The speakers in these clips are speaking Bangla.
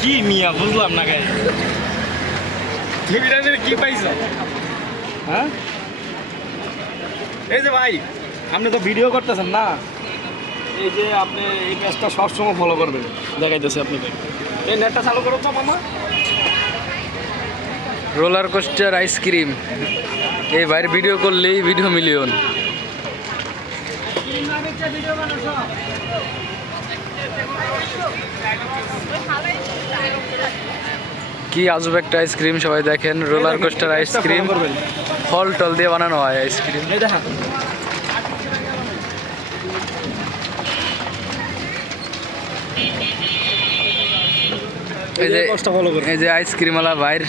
কি মিয়া বুঝলাম না গাই কি পাইছ? হ্যাঁ এই যে ভাই আপনি তো ভিডিও করতেছেন না, এই যে আপনি এই পেজটা সবসময় ফলো করবেন, দেখাইতেছে আপনাকে। এই নেটটা চালু করো তো মামা। রোলার কোস্টার আইসক্রিম, এই ভাইয়ের ভিডিও করলেই ভিডিও মিলিয়ন। কি আজব একটা আইসক্রিম, সবাই দেখেন। রোলার কোস্টার আইসক্রিম, ফল টল দিয়ে বানানো হয় আইসক্রিম। এই দেখেন এই যে আইসক্রিমওয়ালা ভাইয়ের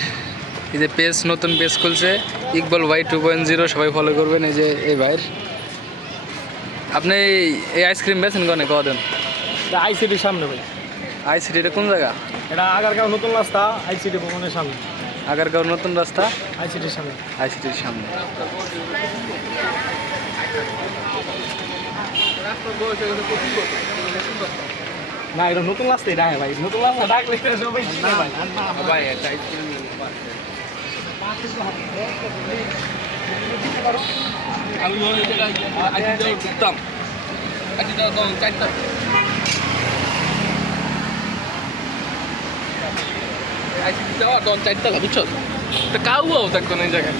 এই যে পেজ, নতুন পেজ খুলছে ইকবাল ভাই 2.0, সবাই ফলো করবেন। এই যে এই ভাইয়ের, আপনি এই আইসক্রিম বেছেন কনে কদিন? আইসিটির সামনে ভাই। আইসিটি এটা কোন জায়গা? এটা আগারগাঁও নতুন রাস্তা, আইসিটি ভবনের সামনে। আগারগাঁও নতুন রাস্তা, আইসিটির সামনে। আইসিটির সামনে। না এটা নতুন রাস্তায় ডাকে ভাই, নতুন রাস্তা ডাকলে সবাই ভাই একটা আমি ঘুরতাম চারটা চারটা বুঝছো, কাউ দেখো না এই জায়গায়।